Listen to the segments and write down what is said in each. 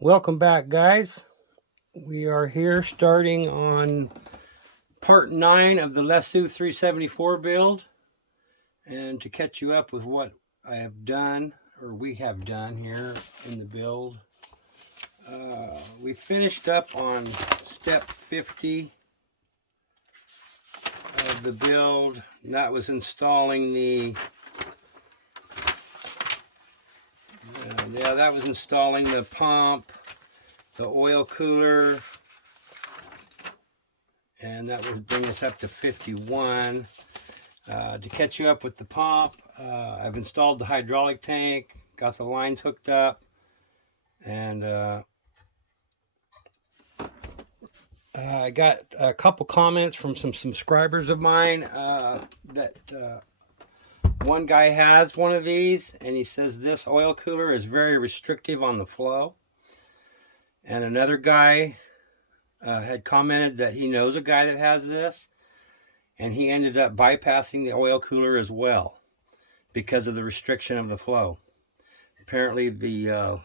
Welcome back, guys. We are here starting on part 9 of the Lesu 374 build. And to catch you up with what I have done, or we have done here in the build, we finished up on step 50 of the build. That was installing the pump, the oil cooler, and that would bring us up to 51. To catch you up with the pump, I've installed the hydraulic tank, got the lines hooked up, and I got a couple comments from some subscribers of mine that one guy has one of these, and he says this oil cooler is very restrictive on the flow. And another guy had commented that he knows a guy that has this, and he ended up bypassing the oil cooler as well because of the restriction of the flow. Apparently the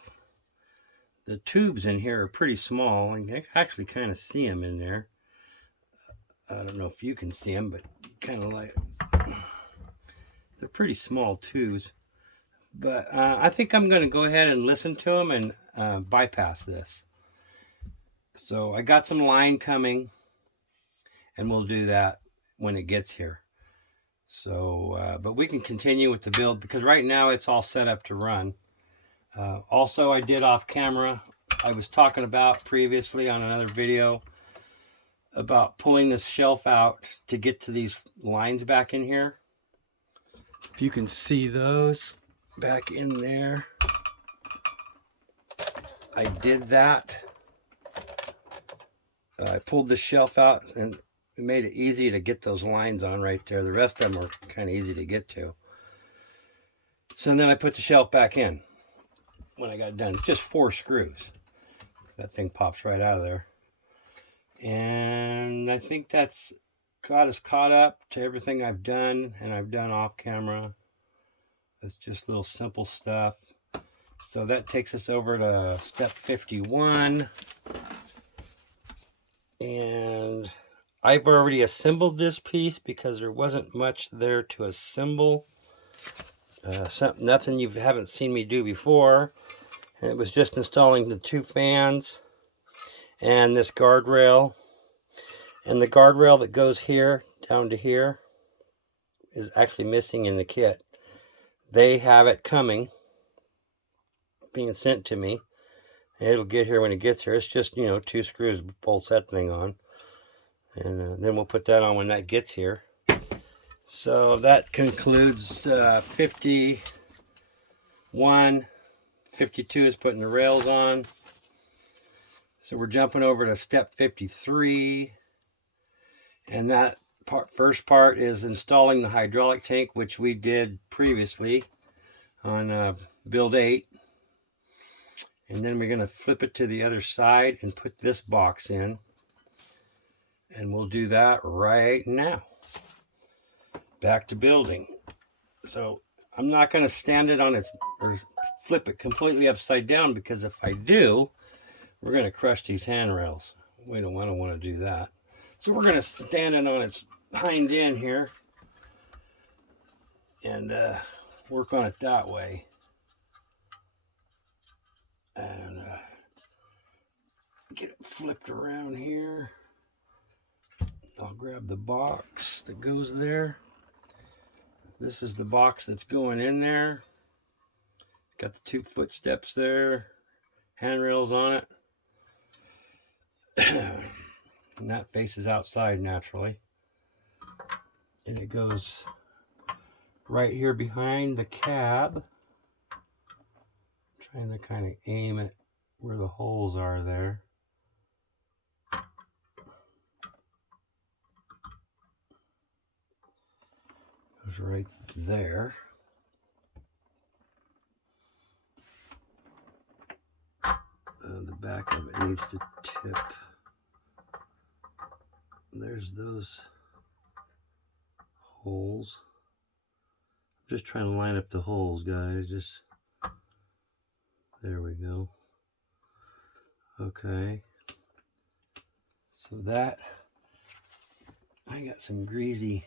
tubes in here are pretty small, and you can actually kind of see them in there. I don't know if you can see them, but kind of like they're pretty small tubes. But I think I'm going to go ahead and listen to them and bypass this. So I got some line coming, and we'll do that when it gets here. So, but we can continue with the build because right now it's all set up to run. Also, I did off camera, I was talking about previously on another video about pulling this shelf out to get to these lines back in here. If you can see those back in there, I did that. I pulled the shelf out and it made it easy to get those lines on right there. The rest of them were kind of easy to get to. So then I put the shelf back in when I got done. Just 4 screws. That thing pops right out of there. And I think that's got us caught up to everything I've done, and I've done off camera. It's just little simple stuff. So that takes us over to step 51. And I've already assembled this piece because there wasn't much there to assemble. Nothing you haven't seen me do before. And it was just installing the 2 fans and this guardrail. And the guardrail that goes here down to here is actually missing in the kit. They have it coming, being sent to me. It'll get here when it gets here. It's just, 2 screws bolts that thing on. And then we'll put that on when that gets here. So that concludes 51. 52 is putting the rails on. So we're jumping over to step 53. And that first part is installing the hydraulic tank, which we did previously on build 8. And then we're going to flip it to the other side and put this box in. And we'll do that right now. Back to building. So I'm not going to stand it on its, or flip it completely upside down, because if I do, we're going to crush these handrails. I don't want to do that. So we're going to stand it on its hind end here and work on it that way. And get it flipped around here. I'll grab the box that goes there. This is the box that's going in there. Got the 2 footsteps there, handrails on it. And that faces outside naturally. And it goes right here behind the cab. Trying to kind of aim it where the holes are there. Goes right there. The back of it needs to tip. There's those holes. I'm just trying to line up the holes, guys. There we go. Okay. So that, I got some greasy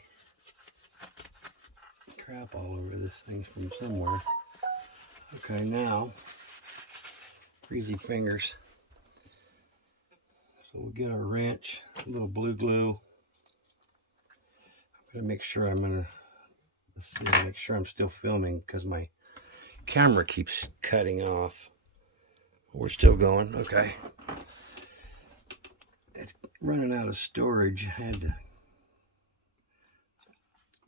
crap all over this thing from somewhere. Okay, now, greasy fingers. So we'll get our wrench, a little blue glue. I'm gonna make sure let's see, make sure I'm still filming because my camera keeps cutting off. We're still going, okay. It's running out of storage.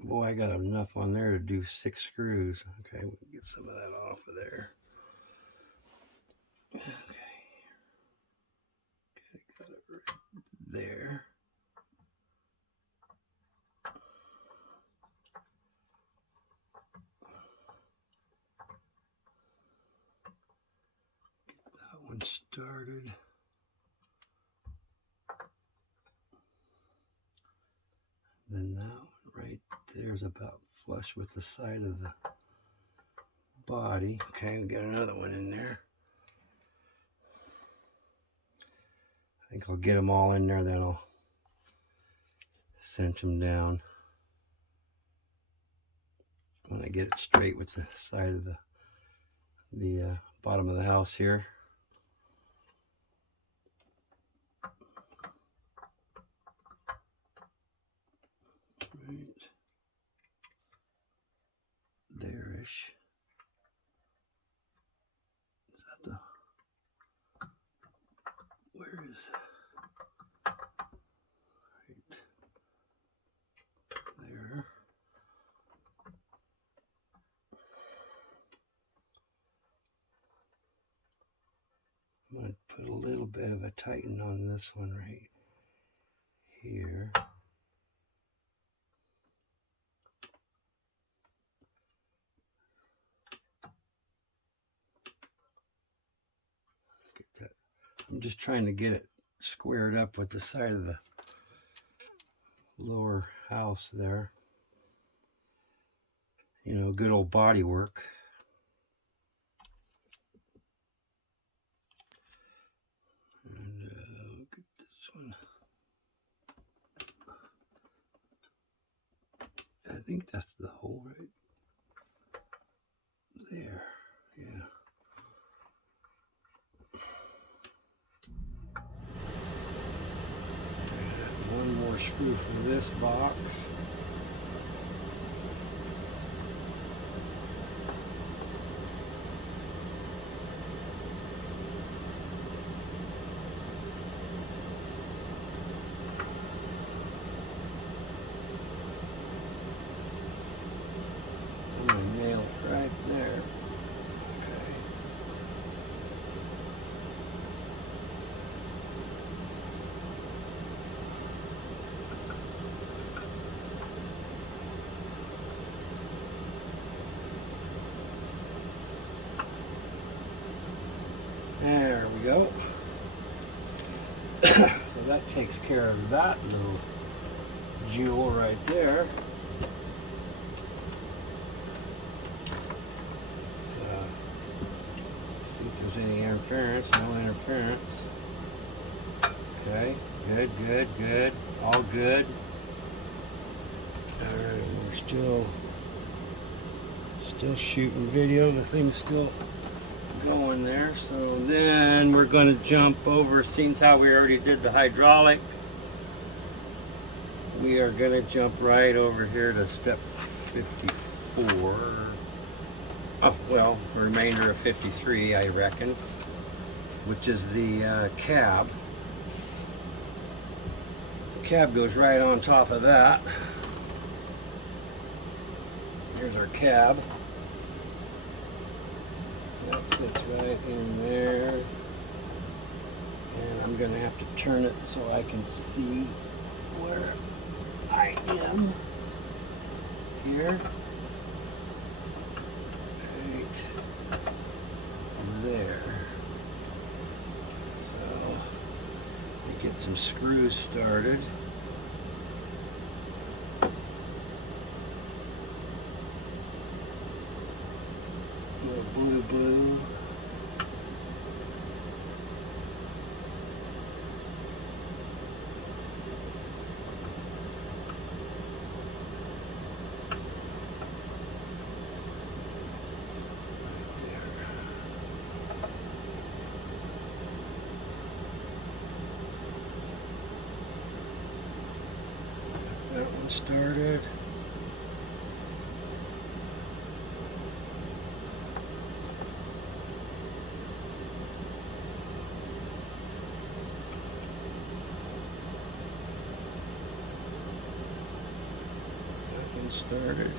Boy, I got enough on there to do 6 screws. Okay, we'll get some of that off of there. Okay. Got it right there. Get that one started. Then that one right there's about flush with the side of the body. Okay, we got another one in there. I think I'll get them all in there, then I'll cinch them down when I get it straight with the side of the bottom of the house here. Right there-ish. Is that the, where is, right there. I'm going to put a little bit of a tighten on this one right here. Get that. I'm just trying to get it squared up with the side of the lower house there. You know, good old body work. And look at this one. I think that's the hole right there. Yeah. And one more screw for this box. I'm going to nail it right there. Okay. There we go. So that takes care of that little jewel right there. See if there's any interference. No interference. Okay, good, good, good. All good. Alright, we're still shooting video. The thing's still going there. So then we're going to jump over. Seems how we already did the hydraulic. We are going to jump right over here to step 54. Oh, well, remainder of 53, I reckon, which is the cab. The cab goes right on top of that. Here's our cab. That sits right in there. And I'm going to have to turn it so I can see where I am. Here. Right there. So, we get some screws started. Blue. started. Nothing started.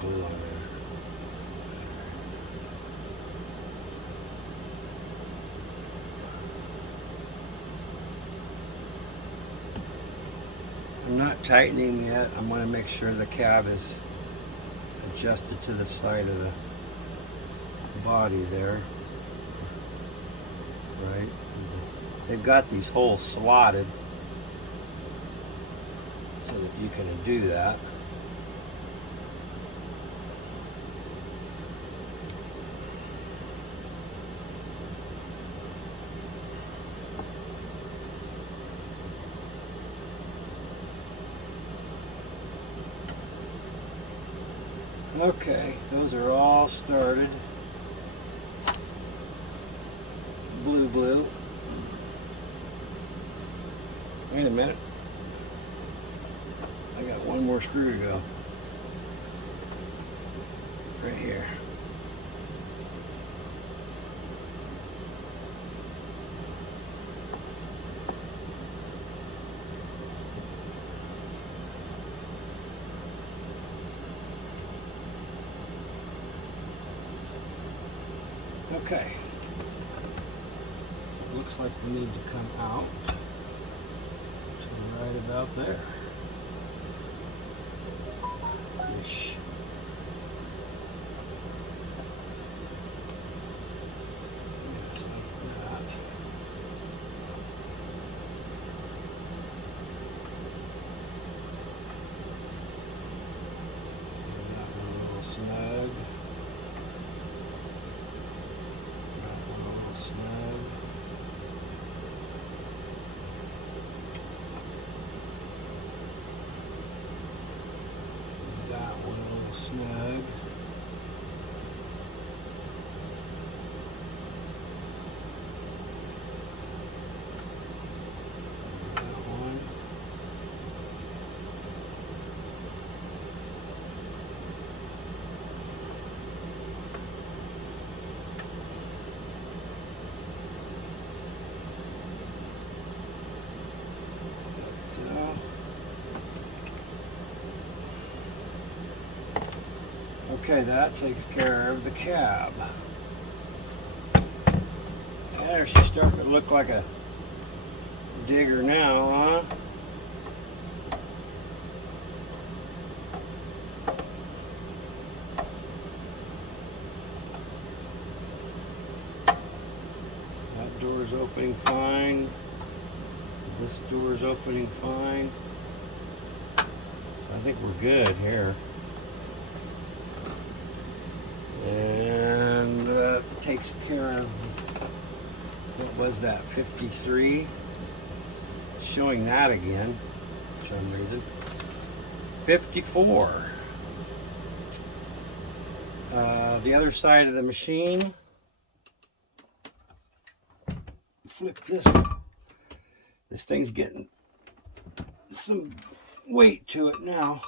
Glue on there. I'm not tightening yet. I'm going to make sure the cab is adjusted to the side of the body there. Right? They've got these holes slotted so that you can do that. Okay, those are all started. Blue. Wait a minute. I got one more screw to go. Right here. Okay. So it looks like we need to come out to right about there. Ish. Just like that. That one a little snug. Snug. That one. So. Okay, that takes care of the cab. There, she's starting to look like a digger now, huh? That door's opening fine. This door's opening fine. So I think we're good here. And that takes care of, what was that, 53? Showing that again for some reason. 54. The other side of the machine. Flip this. This thing's getting some weight to it now.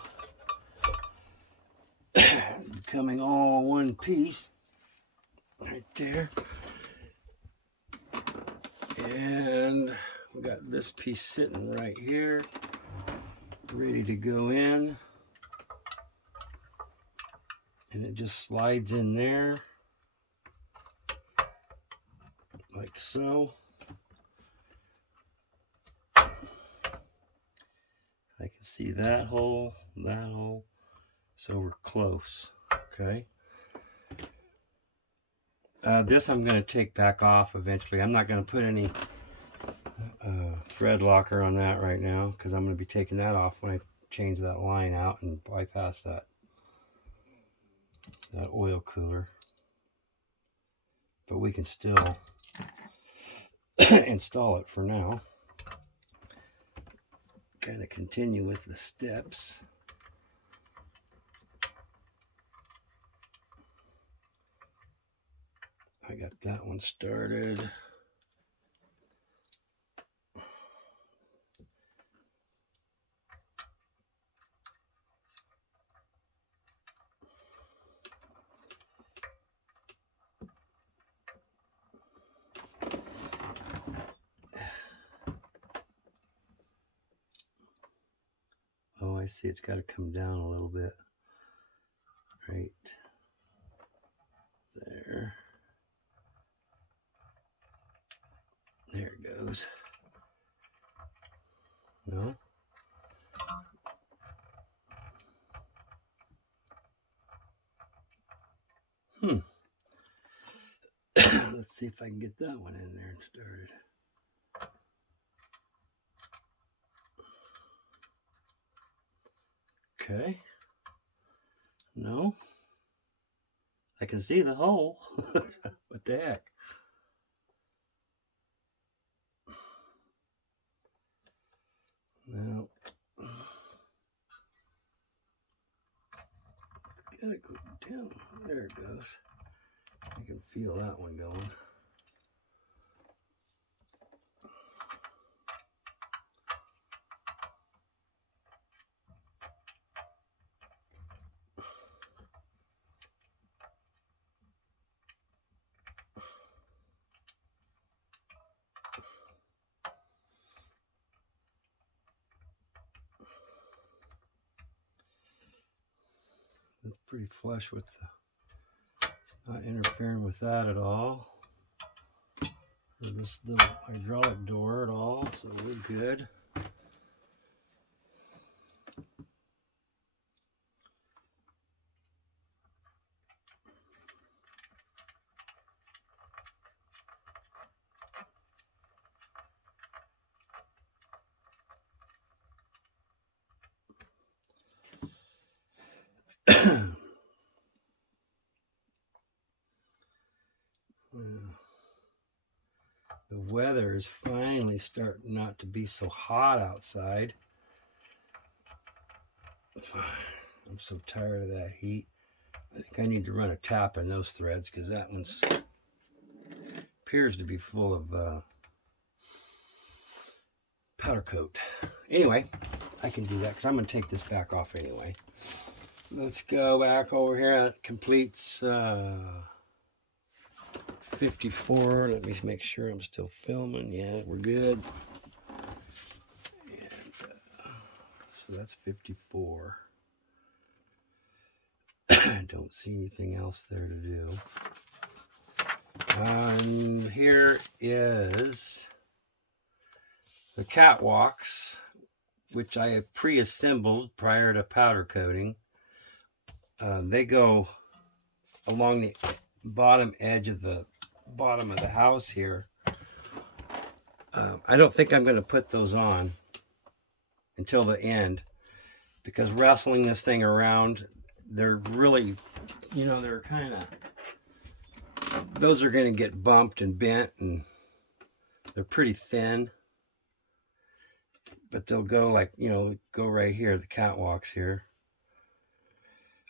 Becoming all one piece. Right there. And we got this piece sitting right here, ready to go in. And it just slides in there, like so. I can see that hole, so we're close, okay? This I'm going to take back off eventually. I'm not going to put any thread locker on that right now because I'm going to be taking that off when I change that line out and bypass that oil cooler. But we can still install it for now. Kind of continue with the steps. I got that one started. Oh, I see. It's got to come down a little bit. Right there. There it goes. No? Let's see if I can get that one in there and started. Okay. No. I can see the hole. What the heck? No. Gotta go down. There it goes. I can feel that one going. It's pretty flush with the, not interfering with that at all. Or this little hydraulic door at all, so we're good. The weather is finally starting not to be so hot outside. I'm so tired of that heat. I think I need to run a tap on those threads because that one's appears to be full of powder coat. Anyway, I can do that because I'm going to take this back off anyway. Let's go back over here. That completes 54. Let me make sure I'm still filming. Yeah, we're good. And so that's 54. I don't see anything else there to do. And here is the catwalks, which I have pre-assembled prior to powder coating. They go along the bottom edge of the bottom of the house here. I don't think I'm going to put those on until the end because wrestling this thing around, they're really, you know, they're kind of, those are going to get bumped and bent and they're pretty thin, but they'll go like, you know, go right here, the catwalks here.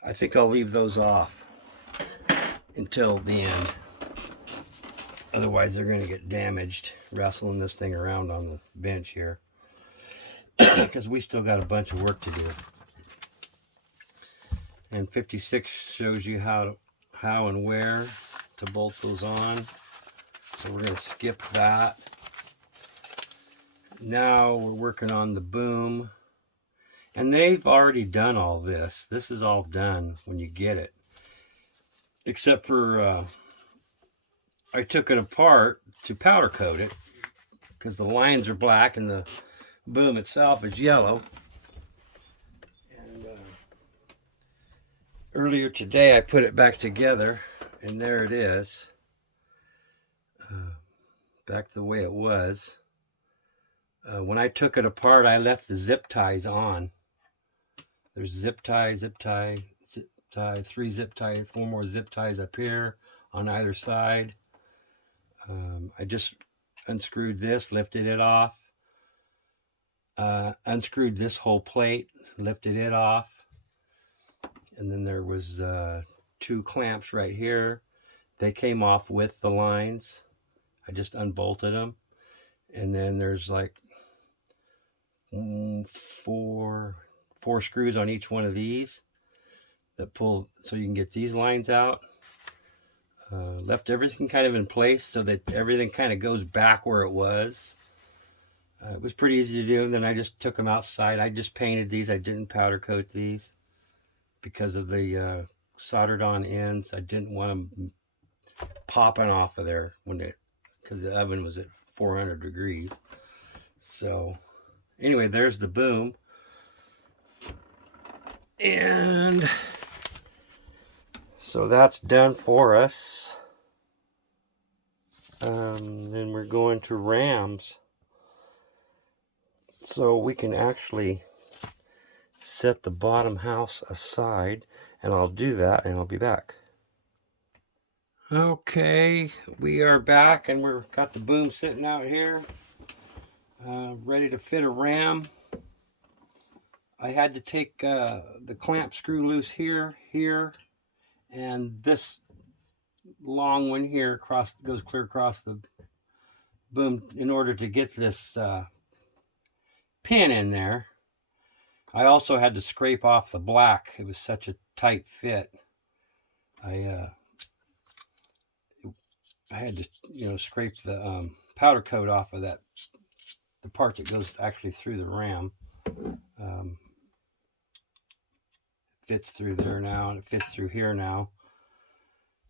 I think I'll leave those off until the end. Otherwise, they're going to get damaged wrestling this thing around on the bench here. Because we still got a bunch of work to do. And 56 shows you how and where to bolt those on. So we're going to skip that. Now we're working on the boom. And they've already done all this. This is all done when you get it. Except for I took it apart to powder coat it because the lines are black and the boom itself is yellow. And earlier today I put it back together and there it is. Back to the way it was. When I took it apart, I left the zip ties on. There's zip tie, zip tie, zip tie, 3 zip ties, 4 more zip ties up here on either side. I just unscrewed this, lifted it off, unscrewed this whole plate, lifted it off, and then there was 2 clamps right here they came off with the lines. I just unbolted them. And then there's like four screws on each one of these that pull so you can get these lines out. Left everything kind of in place so that everything kind of goes back where it was. It was pretty easy to do. And then I just took them outside. I just painted these. I didn't powder coat these because of the soldered on ends. I didn't want them popping off of there because the oven was at 400 degrees. So anyway, there's the boom. And so that's done for us. Then we're going to rams. So we can actually set the bottom house aside, and I'll do that and I'll be back. Okay, we are back and we've got the boom sitting out here, ready to fit a ram. I had to take the clamp screw loose here, and this long one here goes clear across the boom in order to get this pin in there. I also had to scrape off the black. It was such a tight fit. I had to, scrape the powder coat off of the part that goes actually through the ram. Fits through there now, and it fits through here now.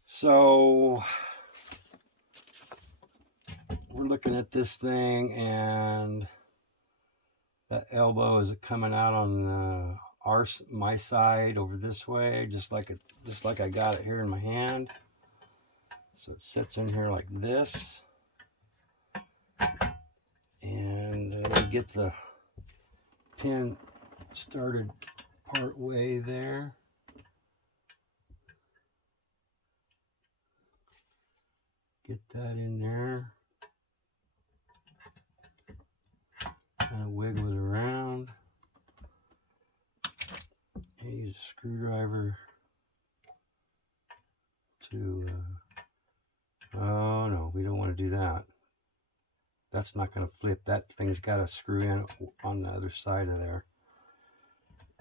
So we're looking at this thing, and that elbow is coming out on my side over this way, just like I got it here in my hand. So it sits in here like this, and we get the pin started part way there. Get that in there. Kind of wiggle it around. And use a screwdriver to. Oh no, we don't want to do that. That's not going to flip. That thing's got to screw in on the other side of there.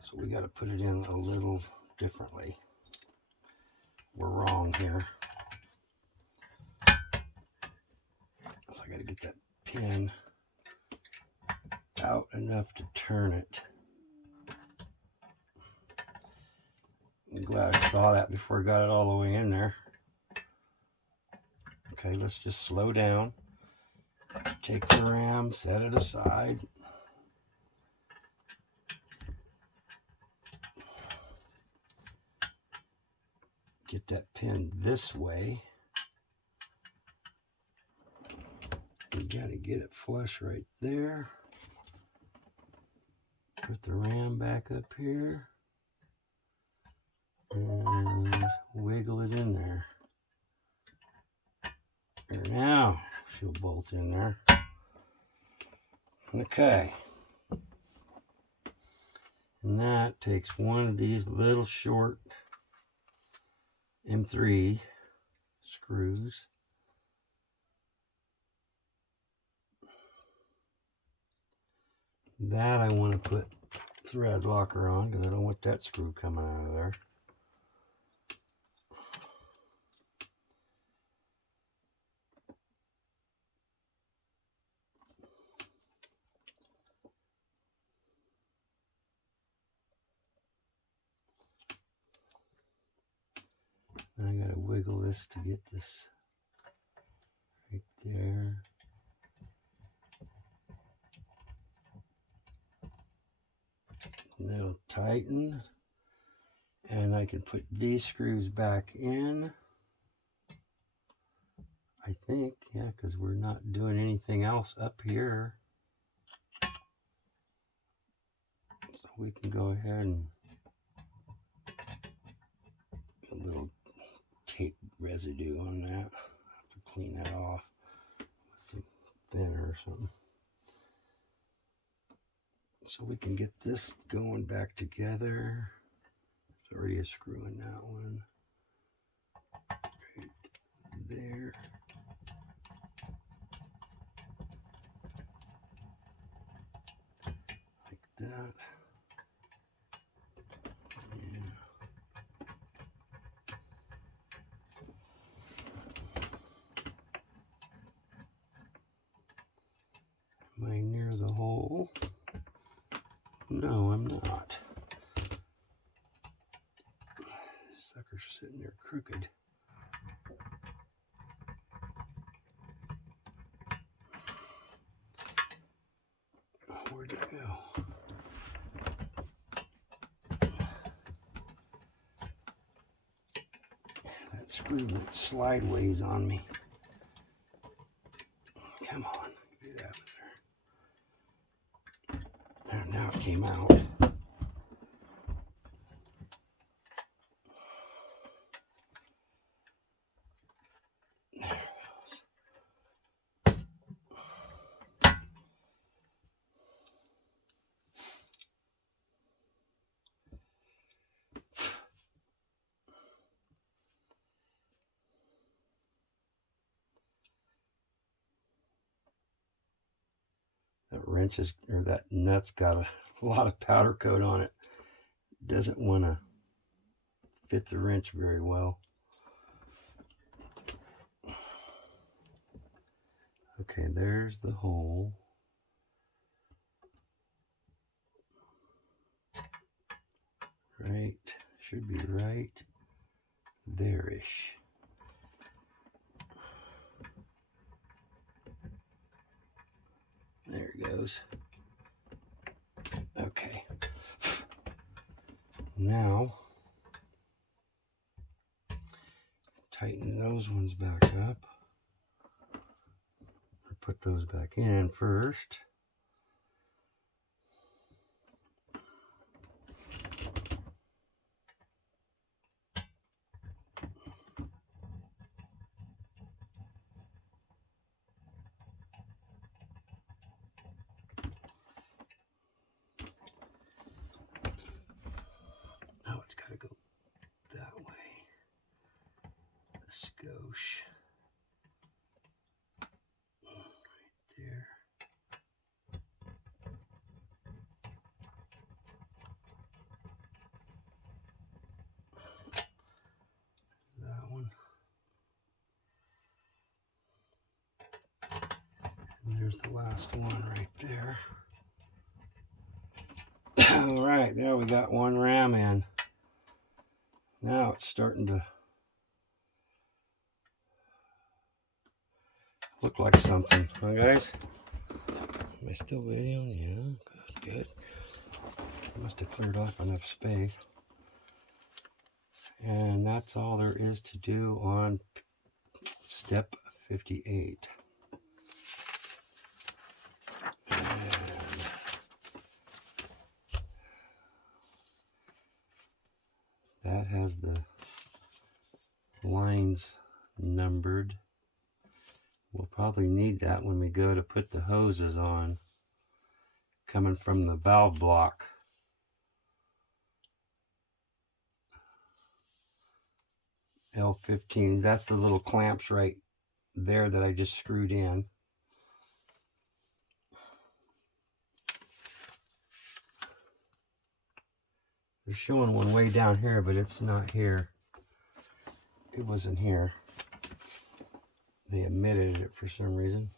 So we got to put it in a little differently. We're wrong here. So I got to get that pin out enough to turn it. I'm glad I saw that before I got it all the way in there. Okay, let's just slow down. Take the ram, set it aside. Get that pin this way. You gotta get it flush right there. Put the ram back up here. And wiggle it in there. There now, she'll bolt in there. Okay. And that takes one of these little short M3 screws. That I want to put thread locker on because I don't want that screw coming out of there. And I gotta wiggle this to get this right there. And that'll tighten. And I can put these screws back in. I think, yeah, because we're not doing anything else up here. So we can go ahead and a little tape residue on that. I have to clean that off with some thinner or something. So we can get this going back together. There's already a screw in that one. Right there. Like that. Am I near the hole? No, I'm not. Sucker's sitting there crooked. Where'd it go? That screw went sideways on me. Come on, get out of there. There, now it came out. There it goes. That wrench is, or that nut's got a lot of powder coat on it. Doesn't want to fit the wrench very well. Okay, there's the hole. Right, should be right there-ish. There it goes. Okay. Now, tighten those ones back up. Or put those back in first. Oh, it's got to go that way. The skosh. Right there. That one. And there's the last one right there. All right, there we got one ram in. Now it's starting to look like something. Huh, guys? Am I still videoing? Yeah, good. Must have cleared off enough space. And that's all there is to do on step 58. And that has the lines numbered. We'll probably need that when we go to put the hoses on, coming from the valve block. L15, that's the little clamps right there that I just screwed in. They're showing one way down here, but it's not here. It wasn't here. They omitted it for some reason.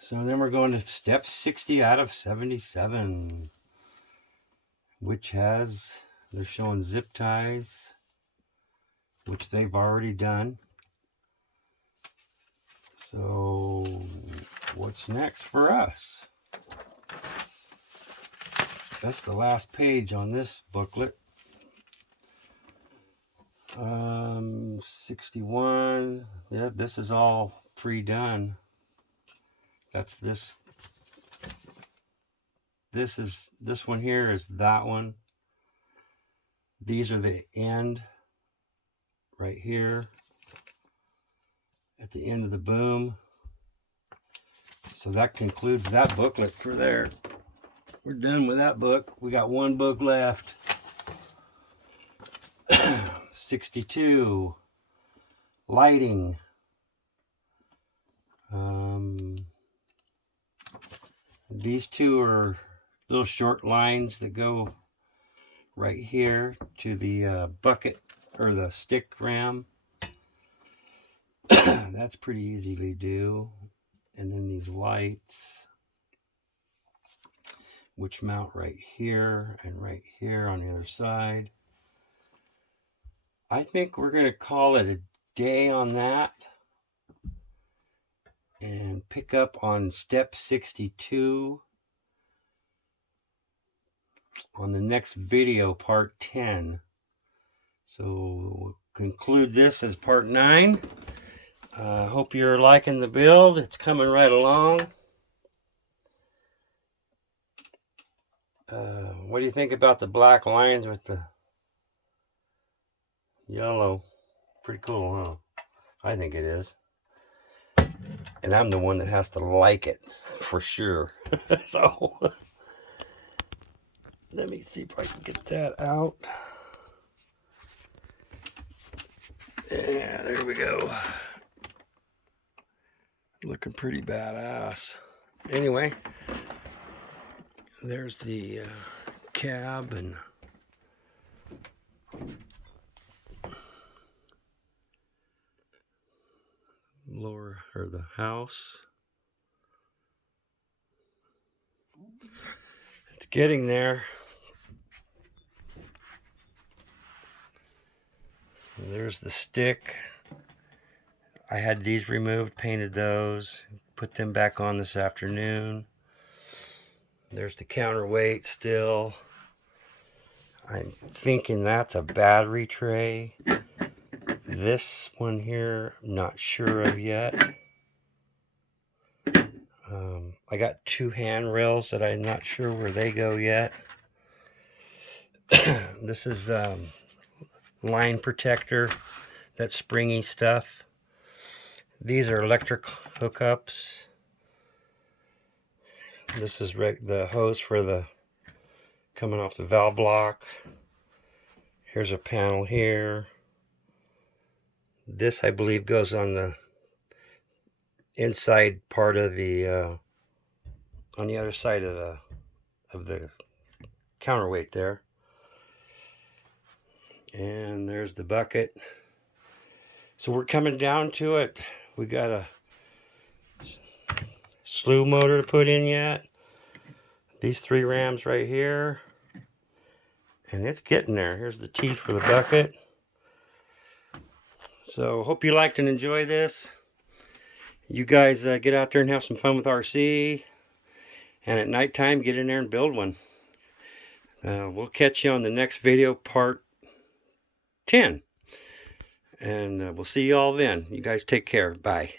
So then we're going to step 60 out of 77, which has, they're showing zip ties, which they've already done. So what's next for us? That's the last page on this booklet. 61. Yeah, this is all pre-done. That's this. This one here is that one. These are the end right here at the end of the boom. So that concludes that booklet for there. We're done with that book. We got one book left. 62. Lighting. These two are little short lines that go right here to the bucket or the stick ram. That's pretty easy to do. And then these lights, which mount right here and right here on the other side. I think we're going to call it a day on that and pick up on step 62 on the next video, part 10. So we'll conclude this as part 9. Hope you're liking the build. It's coming right along. What do you think about the black lines with the yellow? Pretty cool, huh? I think it is. And I'm the one that has to like it, for sure. So, let me see if I can get that out. Yeah, there we go. Looking pretty badass. Anyway, there's the cab and lower, or the house. It's getting there. And there's the stick. I had these removed, painted those, put them back on this afternoon. There's the counterweight still. I'm thinking that's a battery tray. This one here, I'm not sure of yet. I got 2 handrails that I'm not sure where they go yet. This is line protector, that springy stuff. These are electric hookups. This is the hose for the coming off the valve block. Here's a panel here. This, I believe, goes on the inside part of the on the other side of the counterweight there. And there's the bucket. So we're coming down to it. We got a slew motor to put in yet. These 3 rams right here. And it's getting there. Here's the teeth for the bucket. So hope you liked and enjoy this. You guys get out there and have some fun with RC. And at nighttime, get in there and build one. We'll catch you on the next video, part 10. And we'll see you all then. You guys take care. Bye.